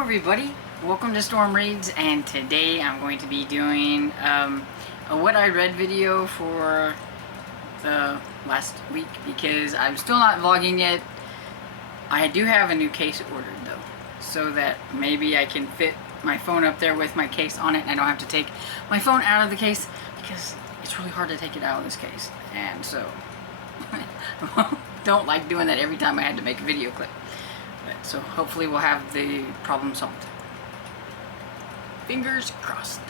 Hello everybody, welcome to Storm Reads, and today I'm going to be doing a what I read video for the last week because I'm still not vlogging yet. I do have a new case ordered though, so that maybe I can fit my phone up there with my case on it and I don't have to take my phone out of the case because it's really hard to take it out of this case, and so don't like doing that every time I had to make a video clip. So hopefully we'll have the problem solved. Fingers crossed.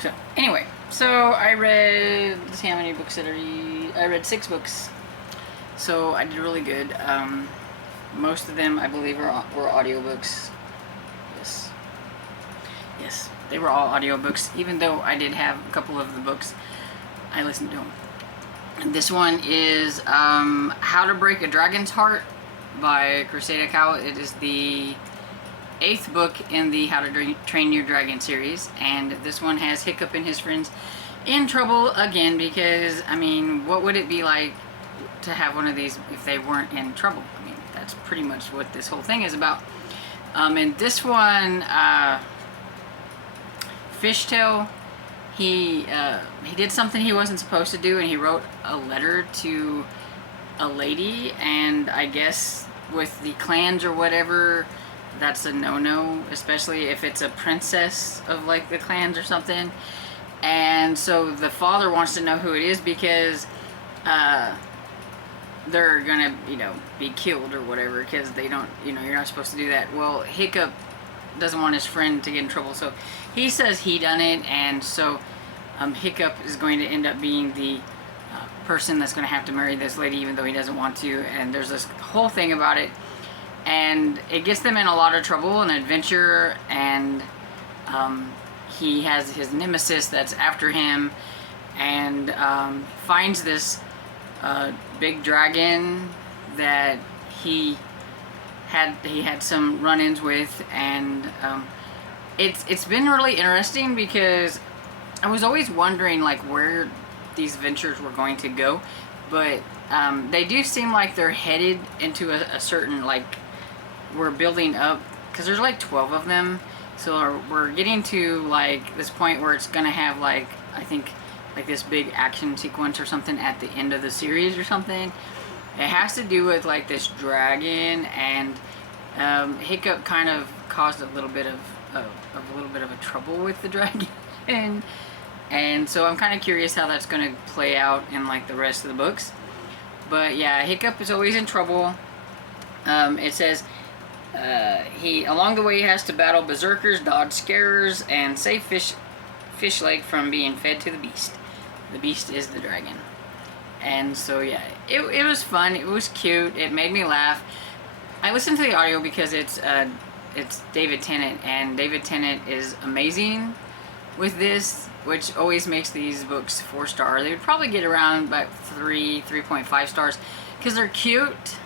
So anyway, I read, let's see how many books I read 6 books. So I did really good. Most of them I believe were audiobooks. Yes, they were all audiobooks, even though I did have a couple of the books I listened to them. This one is How to Break a Dragon's Heart by Cressida Cowell. It is the 8th book in the How to Train Your Dragon series, and this one has Hiccup and his friends in trouble again because, I mean, what would it be like to have one of these if they weren't in trouble? I mean, that's pretty much what this whole thing is about. And this one, Fishtail, he did something he wasn't supposed to do, and he wrote a letter to a lady, and I guess with the clans or whatever, that's a no-no, especially if it's a princess of like the clans or something. And so the father wants to know who it is because they're gonna, be killed or whatever because they don't, you're not supposed to do that. Well, Hiccup doesn't want his friend to get in trouble, so he says he done it, and so Hiccup is going to end up being the person that's going to have to marry this lady even though he doesn't want to, and there's this whole thing about it, and it gets them in a lot of trouble and adventure, and he has his nemesis that's after him, and finds this big dragon that he had some run-ins with, and it's been really interesting because I was always wondering like where these ventures were going to go, but they do seem like they're headed into a certain, like, we're building up because there's like 12 of them, so we're getting to like this point where it's gonna have like, I think, like this big action sequence or something at the end of the series or something. It has to do with like this dragon, and Hiccup kind of caused a little bit of a trouble with the dragon, and so I'm kind of curious how that's going to play out in like the rest of the books. But yeah, Hiccup is always in trouble. It says along the way he has to battle berserkers, dodge scarers, and save Fish Lake from being fed to the beast. The beast is the dragon. And so yeah, it was fun. It was cute. It made me laugh. I listened to the audio because it's David Tennant, and David Tennant is amazing with this, which always makes these books 4-star. They would probably get around about 3.5 stars because they're cute,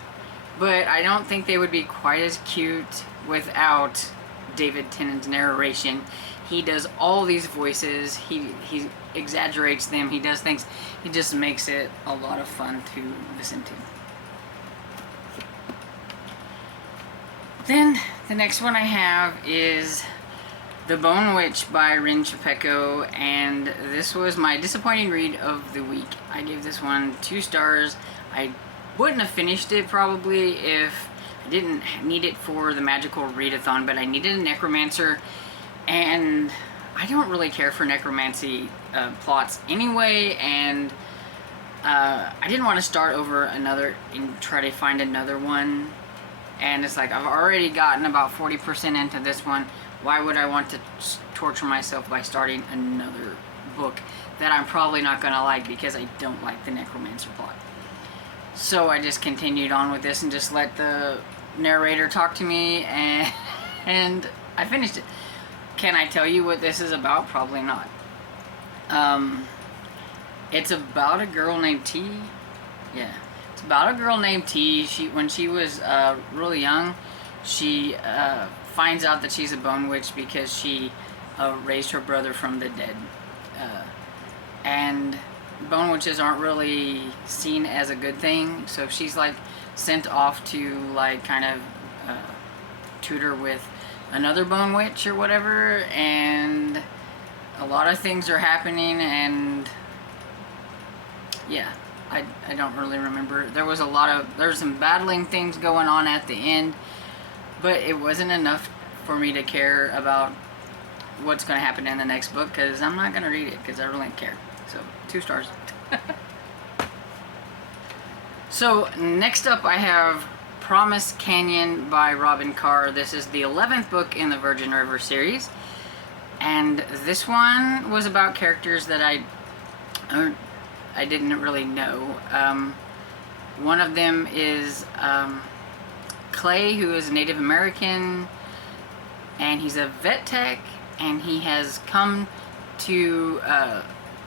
but I don't think they would be quite as cute without David Tennant's narration. He does all these voices, he exaggerates them, he does things, he just makes it a lot of fun to listen to. Then the next one I have is The Bone Witch by Rin Chupeco, and this was my disappointing read of the week. I gave this one 2 stars. I wouldn't have finished it probably if I didn't need it for the magical readathon, but I needed a necromancer, and I don't really care for necromancy plots anyway, and I didn't want to start over another and try to find another one, and it's like I've already gotten about 40% into this one. Why would I want to torture myself by starting another book that I'm probably not going to like because I don't like the necromancer plot? So I just continued on with this and just let the narrator talk to me, and I finished it. Can I tell you what this is about? Probably not. It's about a girl named T. Yeah, it's about a girl named T. When she was really young, she finds out that she's a bone witch because she raised her brother from the dead. And bone witches aren't really seen as a good thing, so she's like sent off to like kind of tutor with another bone witch or whatever, and a lot of things are happening, and yeah, I don't really remember. There's some battling things going on at the end, but it wasn't enough for me to care about what's going to happen in the next book, because I'm not going to read it because I really don't care. So 2 stars. So next up I have Promise Canyon by Robin Carr. This is the 11th book in the Virgin River series, and this one was about characters that I didn't really know. One of them is Clay, who is a Native American, and he's a vet tech, and he has come to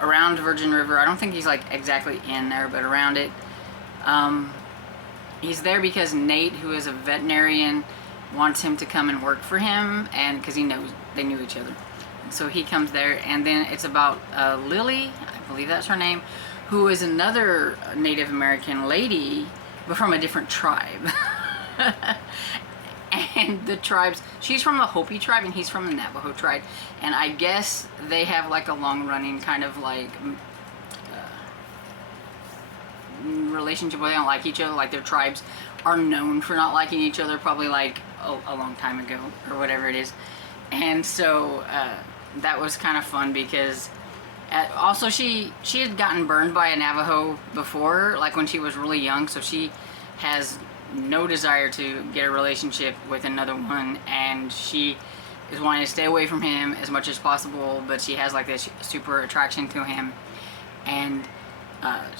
around Virgin River. I don't think he's like exactly in there, but around it. He's there because Nate, who is a veterinarian, wants him to come and work for him, and because they knew each other. And so he comes there, and then it's about Lily, I believe that's her name, who is another Native American lady, but from a different tribe. And the tribes, she's from the Hopi tribe and he's from the Navajo tribe, and I guess they have like a long-running kind of like relationship where they don't like each other. Like their tribes are known for not liking each other, probably like a long time ago or whatever it is. And so that was kind of fun because also she had gotten burned by a Navajo before, like when she was really young, so she has no desire to get a relationship with another one, and she is wanting to stay away from him as much as possible, but she has like this super attraction to him, and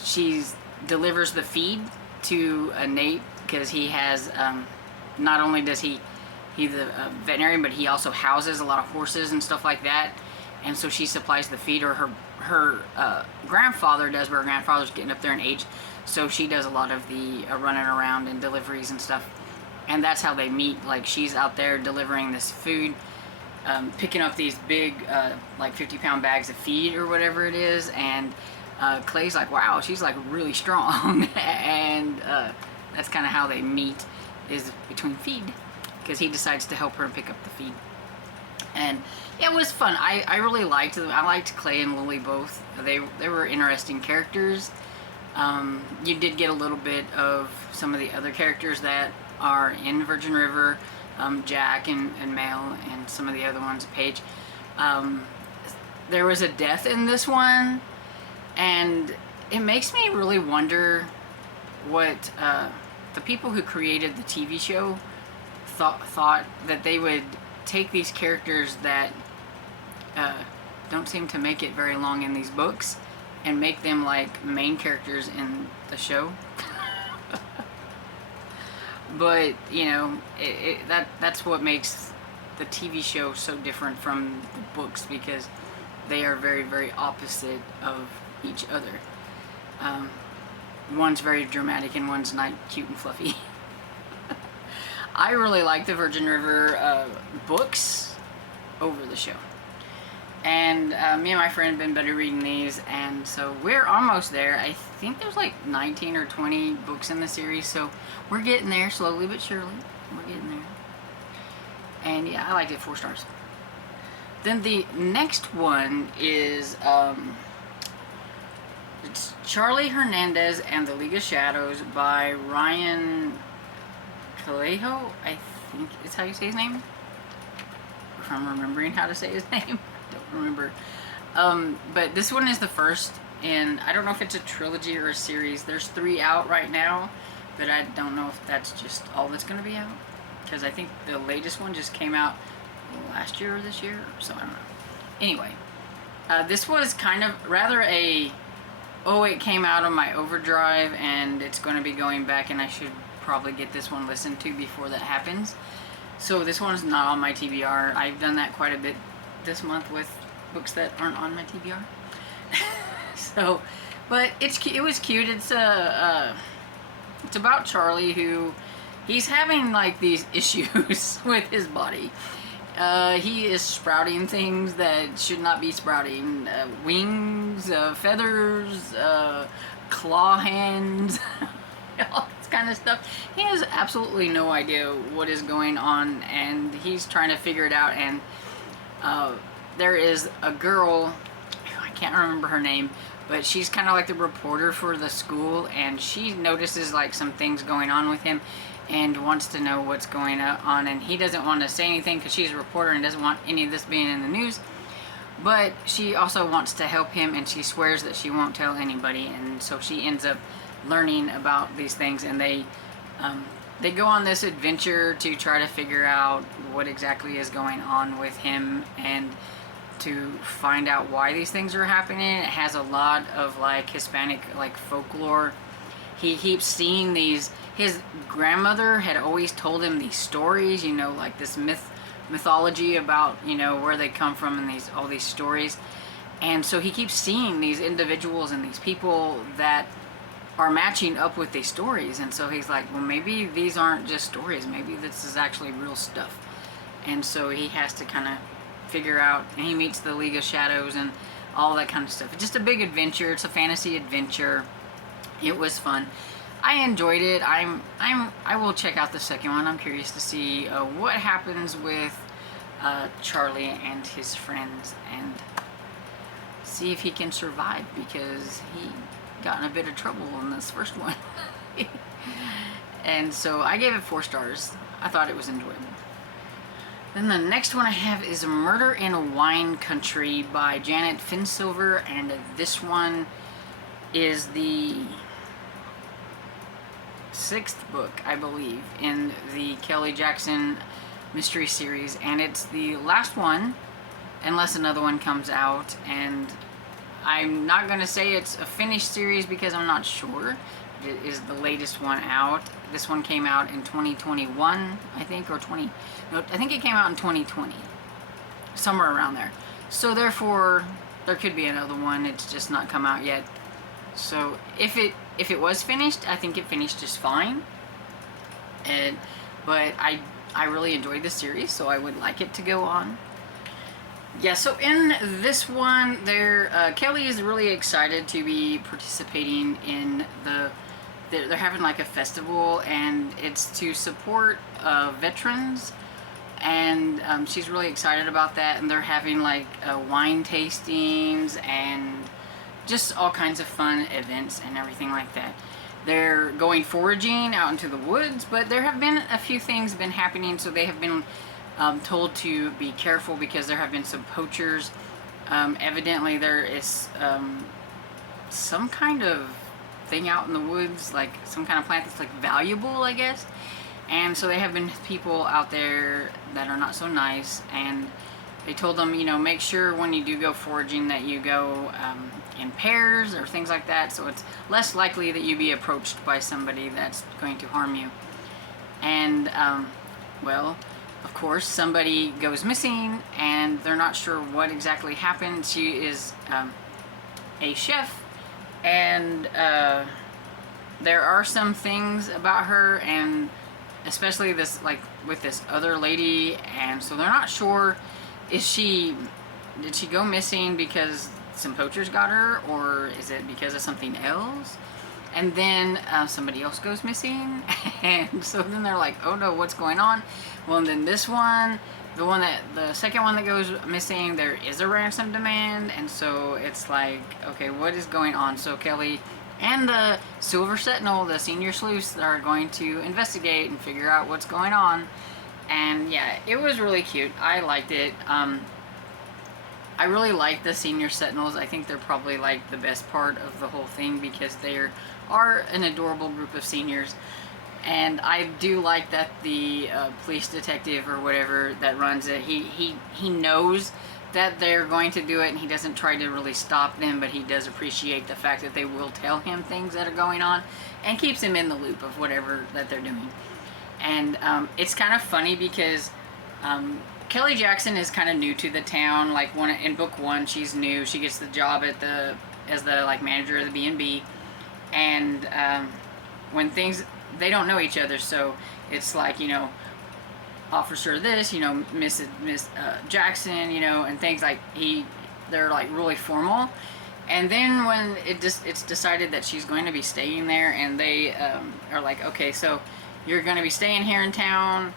she delivers the feed to Nate because he has not only does he's a veterinarian, but he also houses a lot of horses and stuff like that, and so she supplies the feed, or her grandfather does, but her grandfather's getting up there in age, so she does a lot of the running around and deliveries and stuff, and that's how they meet. Like she's out there delivering this food, picking up these big like 50-pound bags of feed or whatever it is, and Clay's like, wow, she's like really strong. And that's kind of how they meet, is between feed, because he decides to help her pick up the feed. And yeah, it was fun. I really liked them. I liked Clay and Lily both. They were interesting characters. You did get a little bit of some of the other characters that are in Virgin River, Jack and Mel, and some of the other ones, Paige. There was a death in this one, and it makes me really wonder what the people who created the TV show thought that they would take these characters that don't seem to make it very long in these books and make them like main characters in the show. But you know, that's what makes the TV show so different from the books, because they are very, very opposite of each other. One's very dramatic and one's not cute and fluffy. I really like the Virgin River books over the show. And me and my friend have been better reading these, and so we're almost there. I think there's like 19 or 20 books in the series, so we're getting there slowly but surely. We're getting there. And yeah, I liked it, 4 stars. Then the next one is it's Charlie Hernandez and the League of Shadows by Ryan Calejo, I think is how you say his name. If I'm remembering how to say his name. Don't remember. But this one is the first, and I don't know if it's a trilogy or a series. There's 3 out right now, but I don't know if that's just all that's going to be out, because I think the latest one just came out last year or this year, so I don't know. Anyway, this was kind of rather a, oh, it came out on my overdrive and it's going to be going back, and I should probably get this one listened to before that happens. So this one's not on my TBR. I've done that quite a bit this month with books that aren't on my TBR. So, but it was cute. It's about Charlie, who he's having like these issues with his body. He is sprouting things that should not be sprouting. Wings, feathers, claw hands. all this kind of stuff. He has absolutely no idea what is going on, and he's trying to figure it out. And there is a girl, I can't remember her name, but she's kind of like the reporter for the school, and she notices like some things going on with him and wants to know what's going on, and he doesn't want to say anything because she's a reporter and doesn't want any of this being in the news. But she also wants to help him, and she swears that she won't tell anybody, and so she ends up learning about these things, and they go on this adventure to try to figure out what exactly is going on with him and to find out why these things are happening. It has a lot of like Hispanic like folklore. He keeps seeing these. His grandmother had always told him these stories, you know, like this mythology about, you know, where they come from, and all these stories. And so he keeps seeing these individuals and these people that are matching up with these stories. And so he's like, well, maybe these aren't just stories, maybe this is actually real stuff. And so he has to kind of figure out, and he meets the League of Shadows and all that kind of stuff. It's just a big adventure. It's a fantasy adventure. It was fun. I enjoyed it. I will check out the second one. I'm curious to see what happens with Charlie and his friends, and see if he can survive, because he got in a bit of trouble in this first one. And so I gave it 4 stars. I thought it was enjoyable. Then the next one I have is Murder in Wine Country by Janet Finsilver, and this one is the 6th book, I believe, in the Kelly Jackson mystery series, and it's the last one unless another one comes out. And I'm not going to say it's a finished series because I'm not sure. It is the latest one out. This one came out in 2021, I think, or no, I think it came out in 2020, somewhere around there. So therefore, there could be another one. It's just not come out yet. So if it was finished, I think it finished just fine. But I really enjoyed the series, so I would like it to go on. Yeah, so in this one, Kelly is really excited to be participating in they're having like a festival, and it's to support veterans, and she's really excited about that. And they're having like wine tastings and just all kinds of fun events and everything like that. They're going foraging out into the woods, but there have been a few things been happening, so they have been told to be careful because there have been some poachers. Evidently there is some kind of thing out in the woods, like some kind of plant that's like valuable, I guess. And so they have been people out there that are not so nice, and they told them, you know, make sure when you do go foraging that you go in pairs or things like that, so it's less likely that you be approached by somebody that's going to harm you. And well, of course, somebody goes missing, and they're not sure what exactly happened. She is a chef, and there are some things about her, and especially this, like with this other lady, and so they're not sure, did she go missing because some poachers got her, or is it because of something else? And then somebody else goes missing, and so then they're like, oh no, what's going on? Well, and then this one, the second one that goes missing, there is a ransom demand, and so it's like, okay, what is going on? So Kelly and the Silver Sentinel, the senior sleuths, are going to investigate and figure out what's going on. And yeah, it was really cute. I liked it. I really like the senior sentinels. I think they're probably like the best part of the whole thing, because they are an adorable group of seniors. And I do like that the police detective or whatever that runs it, he knows that they're going to do it, and he doesn't try to really stop them, but he does appreciate the fact that they will tell him things that are going on, and keeps him in the loop of whatever that they're doing. And it's kind of funny because Kelly Jackson is kind of new to the town. Like in book 1, she's new. She gets the job as the like manager of the B&B, and when they don't know each other, so it's like, you know, officer this, you know, Miss Jackson, you know, and things like they're like really formal. And then when it's decided that she's going to be staying there, and they are like, okay, so you're going to be staying here in town.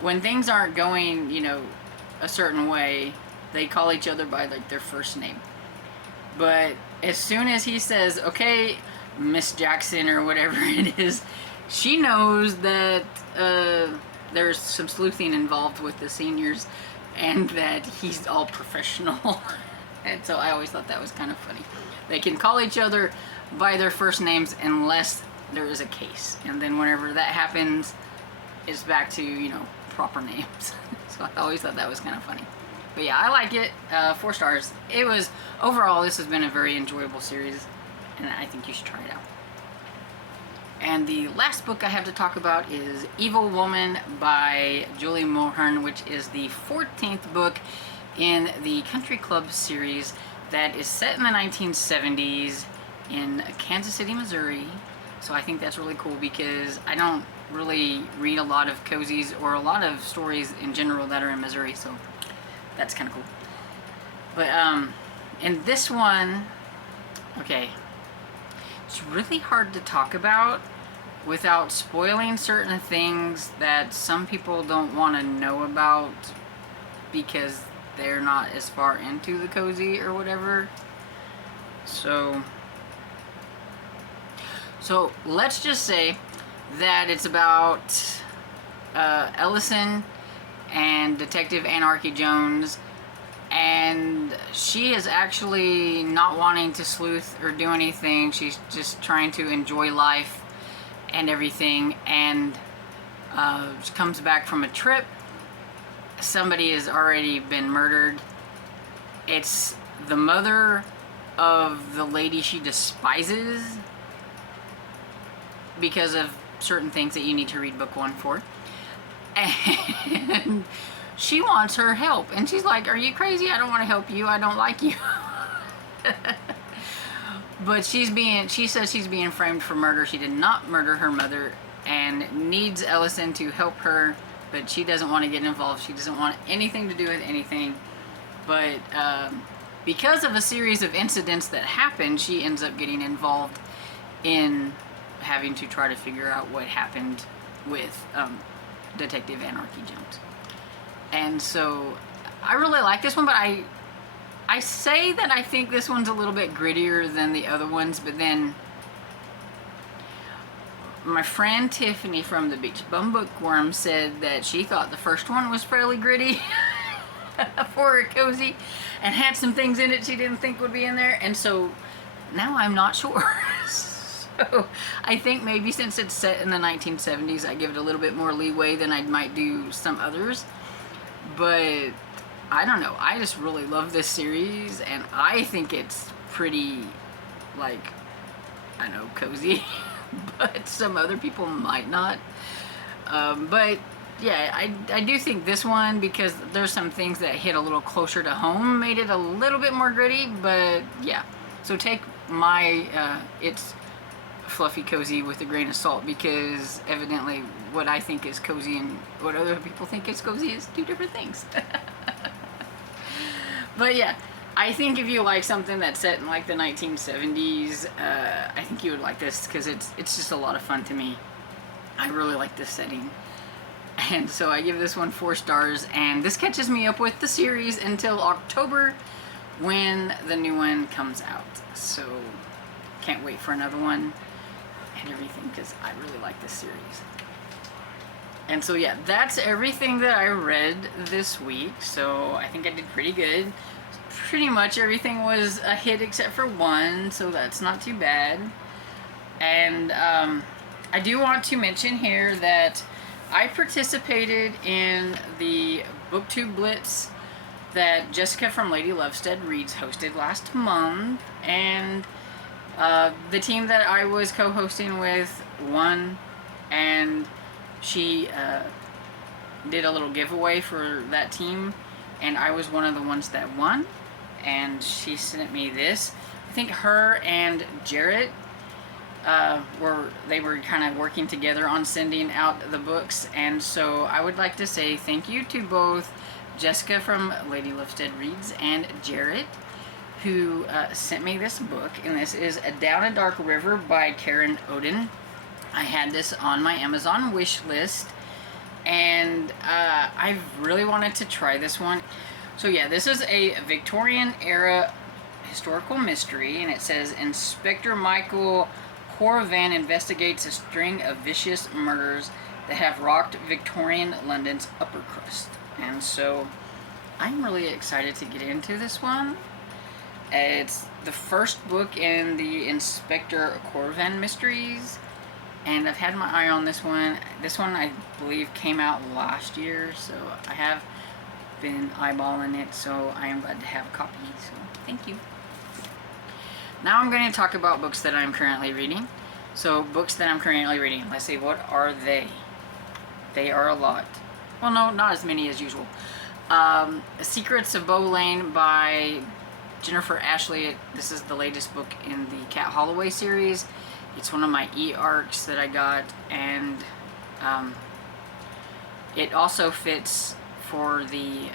When things aren't going, you know, a certain way, they call each other by like their first name. But as soon as he says, okay, Miss Jackson or whatever it is, she knows that there's some sleuthing involved with the seniors and that he's all professional. And so I always thought that was kind of funny. They can call each other by their first names unless there is a case. And then whenever that happens, it's back to, you know, proper names. So I always thought that was kind of funny. But yeah, I like it. 4 stars. It was, overall, this has been a very enjoyable series, and I think you should try it out. And the last book I have to talk about is Evil Woman by Julie Mulhern, which is the 14th book in the Country Club series that is set in the 1970s in Kansas City, Missouri. So I think that's really cool because I don't really read a lot of cozies or a lot of stories in general that are in Missouri, so that's kind of cool. But in this one, okay, it's really hard to talk about without spoiling certain things that some people don't want to know about because they're not as far into the cozy or whatever. So let's just say that it's about Ellison and Detective Anarchy Jones, and she is actually not wanting to sleuth or do anything. She's just trying to enjoy life and everything, and she comes back from a trip. Somebody has already been murdered. It's the mother of the lady she despises because of certain things that you need to read book 1 for. And she wants her help. And she's like, are you crazy? I don't want to help you. I don't like you. But she says she's being framed for murder. She did not murder her mother and needs Ellison to help her, but she doesn't want to get involved. She doesn't want anything to do with anything. But because of a series of incidents that happen, she ends up getting involved in having to try to figure out what happened with Detective Anarchy Jones. And so I really like this one, but I say that I think this one's a little bit grittier than the other ones, but then my friend Tiffany from the Beach Bum Bookworm said that she thought the first one was fairly gritty for a cozy and had some things in it she didn't think would be in there, and so now I'm not sure. So I think maybe since it's set in the 1970s, I give it a little bit more leeway than I might do some others. But I don't know, I just really love this series, and I think it's pretty, like, I know, cozy, but some other people might not. But yeah, I do think this one, because there's some things that hit a little closer to home, made it a little bit more gritty. But yeah, so take my it's fluffy cozy with a grain of salt, because evidently what I think is cozy and what other people think is cozy is 2 different things. But yeah, I think if you like something that's set in like the 1970s, I think you would like this, because it's just a lot of fun to me. I really like this setting. And so I give this one 4 stars, and this catches me up with the series until October when the new one comes out. So can't wait for another one and everything, because I really like this series. And so yeah, that's everything that I read this week. So I think I did pretty good. Pretty much everything was a hit except for one, so that's not too bad. And I do want to mention here that I participated in the BookTube Blitz that Jessica from Lady Lovestead Reads hosted last month, and the team that I was co-hosting with won, and she did a little giveaway for that team, and I was one of the ones that won, and she sent me this. I think her and Jarrett were kind of working together on sending out the books, and so I would like to say thank you to both Jessica from Lady Lovestead Reads and Jarrett, who sent me this book, and this is A Down a Dark River by Karen Odin. I had this on my Amazon wish list, and I really wanted to try this one. So yeah, this is a Victorian era historical mystery, and it says Inspector Michael Corrivan investigates a string of vicious murders that have rocked Victorian London's upper crust. And so I'm really excited to get into this one. It's the first book in the Inspector Corrivan mysteries, and I've had my eye on this one. This one, I believe, came out last year, so I have been eyeballing it, so I am glad to have a copy, so thank you. Now I'm going to talk about books that I'm currently reading. So, books that I'm currently reading. Let's see, what are they? They are a lot. Well, no, not as many as usual. Secrets of Bow Lane by Jennifer Ashley. This is the latest book in the Cat Holloway series. It's one of my e-arcs that I got, and it also fits for the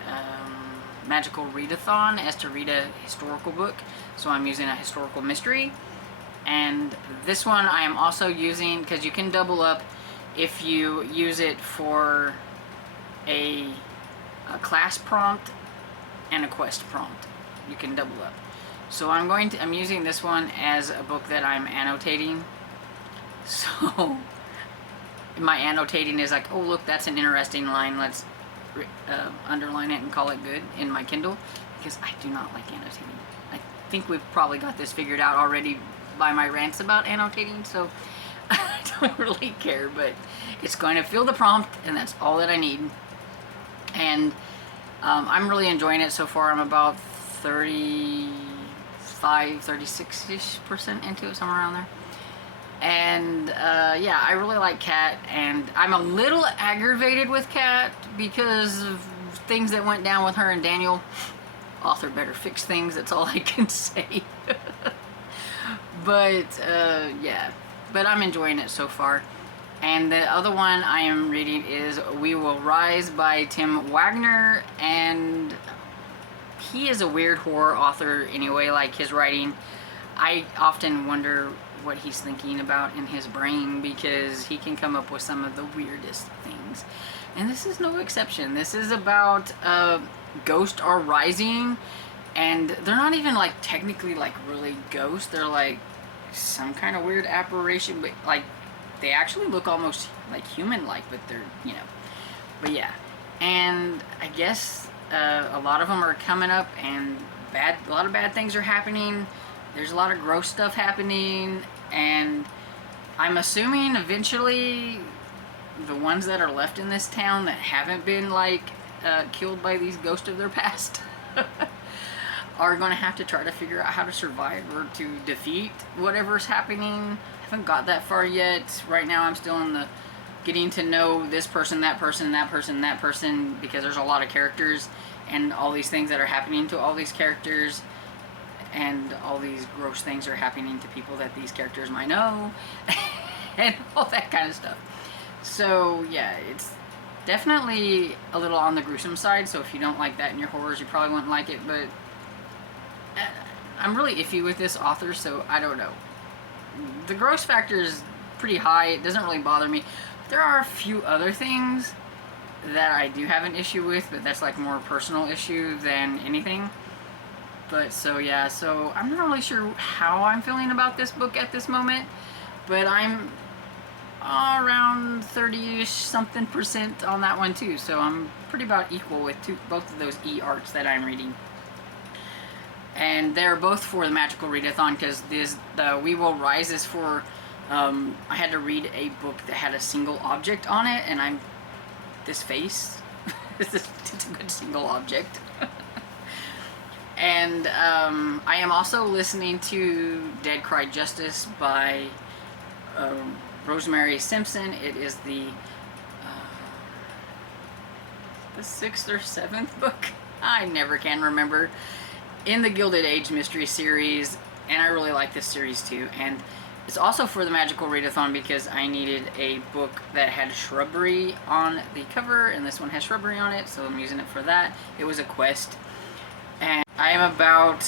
Magical Readathon as to read a historical book. So I'm using a historical mystery. And this one I am also using, because you can double up if you use it for a class prompt and a quest prompt. You can double up. So I'm using this one as a book that I'm annotating. So my annotating is like, oh look, that's an interesting line, let's underline it and call it good in my Kindle, because I do not like annotating. I think we've probably got this figured out already by my rants about annotating, so I don't really care, but it's going to fill the prompt, and that's all that I need. And I'm really enjoying it so far. I'm about 36-ish% into it, somewhere around there. And yeah, I really like Kat, and I'm a little aggravated with Kat because of things that went down with her and Daniel. Author better fix things, that's all I can say. But yeah, but I'm enjoying it so far. And the other one I am reading is We Will Rise by Tim Wagner, and he is a weird horror author anyway. Like, his writing, I often wonder what he's thinking about in his brain, because he can come up with some of the weirdest things. And this is no exception. This is about ghosts are rising, and they're not even like technically like really ghosts. They're like some kind of weird apparition, but like they actually look almost like human-like, but they're, you know. But yeah, and I guess a lot of them are coming up, and a lot of bad things are happening. There's a lot of gross stuff happening, and I'm assuming eventually the ones that are left in this town that haven't been like killed by these ghosts of their past are going to have to try to figure out how to survive or to defeat whatever's happening. I haven't got that far yet. Right now I'm still in the getting to know this person, that person, that person, that person, because there's a lot of characters and all these things that are happening to all these characters, and all these gross things are happening to people that these characters might know, and all that kind of stuff. So yeah, it's definitely a little on the gruesome side, so if you don't like that in your horrors, you probably wouldn't like it, but I'm really iffy with this author, so I don't know. The gross factor is pretty high. It doesn't really bother me. There are a few other things that I do have an issue with, but that's like more a personal issue than anything. But so yeah, so I'm not really sure how I'm feeling about this book at this moment, but I'm around 30-ish something % on that one too, so I'm pretty about equal with both of those e-arcs that I'm reading. And they're both for the Magical Readathon, because the We Will Rise is for, I had to read a book that had a single object on it, and this face, it's a good single object. And I am also listening to Dead Cry Justice by Rosemary Simpson. It is the 6th or 7th book, I never can remember, in the Gilded Age mystery series, and I really like this series too. And it's also for the Magical Readathon because I needed a book that had shrubbery on the cover, and this one has shrubbery on it, so I'm using it for that. It was a quest. And I am about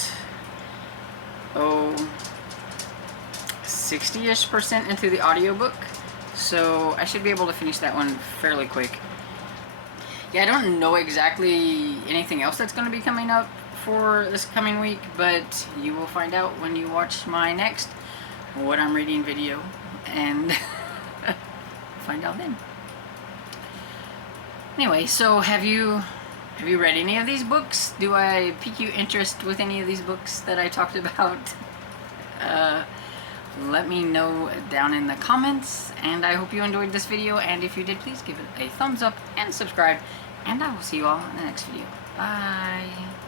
60-ish% into the audiobook. So I should be able to finish that one fairly quick. Yeah, I don't know exactly anything else that's going to be coming up for this coming week, but you will find out when you watch my next What I'm Reading video, and find out then. Anyway, so have you read any of these books? Do I pique your interest with any of these books that I talked about? Let me know down in the comments, and I hope you enjoyed this video, and if you did, please give it a thumbs up and subscribe, and I will see you all in the next video. Bye!